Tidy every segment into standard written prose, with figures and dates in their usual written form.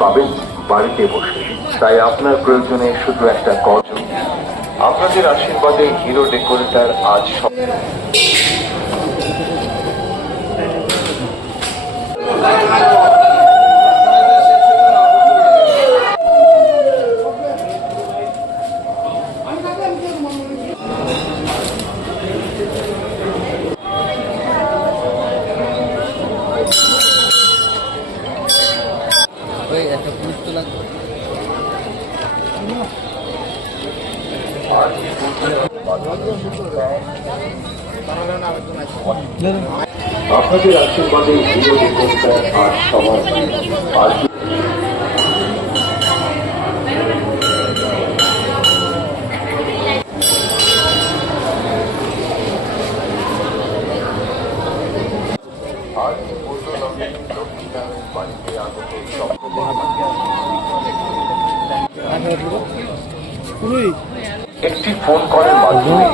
পাবেন বাড়িতে বসে। তাই আপনার প্রয়োজনে শুধু একটা কল। আপনাদের আশীর্বাদে হিরো ডেকোরেটর আজ আপনাদের আশীর্বাদে হিরো ডেকোরেটর আজ সবার একটি ফোন কলের মাধ্যমে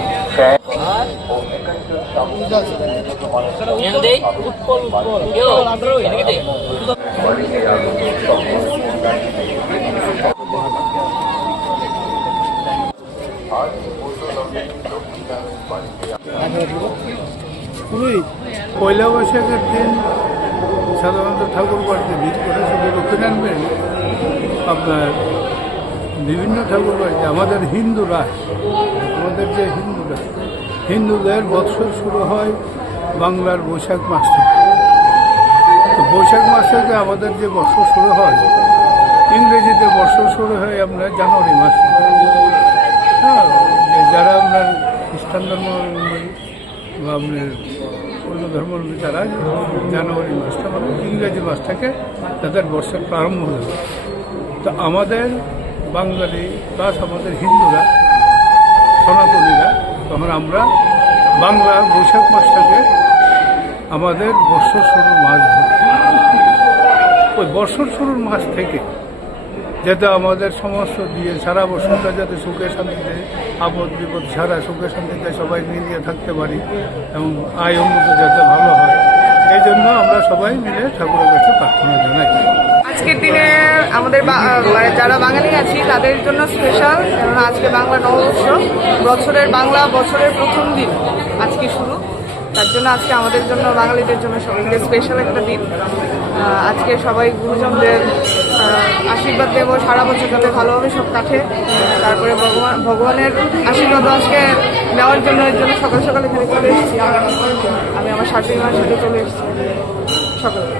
পয়লা বৈশাখের দিন সাধারণত ঠাকুর বাড়িতে ভিড় করে শুধু লোকে আনবেন আপনার বিভিন্ন ঠাকুর বাড়িতে আমাদের যে হিন্দুদের বৎসর শুরু হয় বাংলার বৈশাখ মাস থেকে। তো বৈশাখ মাস থেকে আমাদের যে বৎসর শুরু হয়, ইংরেজিতে বৎসর শুরু হয় আপনার জানুয়ারি মাস। হ্যাঁ, যারা আপনার খ্রিস্টান ধর্মাবলম্বী বা আপনার অন্য ধর্মাবলম্বী যারা জানুয়ারি মাসটা মানে ইংরেজি মাস থেকে তাদের বর্ষের প্রারম্ভ হয়ে যায়। তো আমাদের বাঙালি প্লাস আমাদের হিন্দুরা সনাতনীরা তখন আমরা বাংলা বৈশাখ মাসটাকে আমাদের বর্ষর শুরুর মাস ধরি। ওই বর্ষর শুরুর মাস থেকে যাতে আমাদের সমস্ত দিয়ে সারা বছরটা যাতে সুখে শান্তিতে আপদ বিপদ সারা সুখে শান্তিতে সবাই মিলিয়ে থাকতে পারি এবং আয় উন্নত যাতে ভালো হয়, এই জন্য আমরা সবাই মিলে ঠাকুরের কাছে প্রার্থনা জানাই। আজকের দিনে আমাদের যারা বাঙালি আছি তাদের জন্য স্পেশাল, কারণ আজকে বাংলা নববর্ষ, বছরের প্রথম দিন আজকে শুরু। তার জন্য আজকে আমাদের জন্য বাঙালিদের জন্য সবাইকে স্পেশাল একটা দিন। আজকে সবাই গুরুজনদের আশীর্বাদ দেব, সারা বছর যাতে ভালোভাবে সব কাটে। তারপরে ভগবানের আশীর্বাদও আজকে নেওয়ার জন্য সকাল সকালে এখানে চলে এসেছি। আমি আমার শাশুড়ি মার সাথে চলে এসেছি সকালে।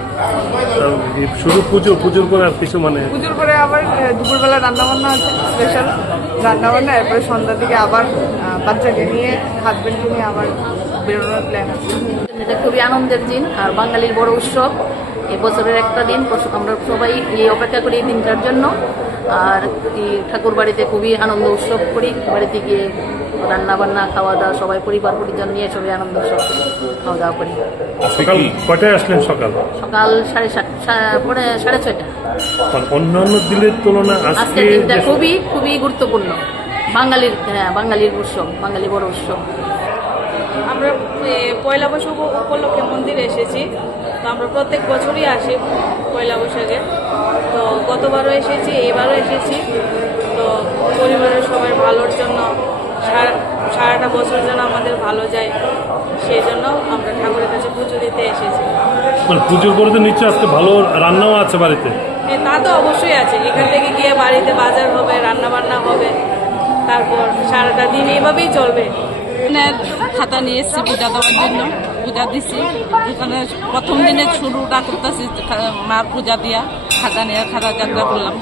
শুধু পুজোর পরে আর কিছু পুজোর পরে আবার দুপুরবেলা রান্নাবান্না আছে, স্পেশাল রান্নাবান্না। এরপরে সন্ধ্যার দিকে আবার বাচ্চাকে নিয়ে হাজবেন্ডকে নিয়ে আবার বেরোনোর প্ল্যান আছে। এটা খুবই আনন্দের দিন আর বাঙালির বড় উৎসব, এবছরের একটা দিন। আমরা সবাই অপেক্ষা করি এই দিনটার জন্য। আর এই ঠাকুর বাড়িতে খুবই আনন্দ উৎসব করি, বাড়িতে গিয়ে রান্না বান্না খাওয়া দাওয়া সবাই পরিবার পরিজন নিয়ে সবাই আনন্দ উৎসব খাওয়া দাওয়া করি। সকাল কটায় আসলেন? সকাল 6:30। অন্যান্য দিনের তুলনায় আজকের দিনটা খুবই খুবই গুরুত্বপূর্ণ বাঙালির উৎসব, বাঙালি বড় উৎসব। আমরা পয়লা বৈশাখ উপলক্ষে মন্দিরে এসেছি। তো আমরা প্রত্যেক বছরই আসি পয়লা বৈশাখে। তো গতবারও এসেছি, এবারও এসেছি। তো পরিবারের সবাই ভালোর জন্য, সারাটা বছর যেন আমাদের ভালো যায়, সেই জন্য আমরা ঠাকুরের কাছে পুজো দিতে এসেছি। পুজোর পরে তো নিশ্চয় আজকে ভালো রান্নাও আছে বাড়িতে? হ্যাঁ, তা তো অবশ্যই আছে। এখান থেকে গিয়ে বাড়িতে বাজার হবে, রান্না বান্না হবে, তারপর সারাটা দিন এইভাবেই চলবে। খাতা নিয়ে এসেছি পূজা দেওয়ার জন্য, পূজা দিছি। এখানে প্রথম দিনের শুরুটা করতেছি মার পূজা দিয়া, খাতা নিয়ে খাতা যাত্রা করলাম।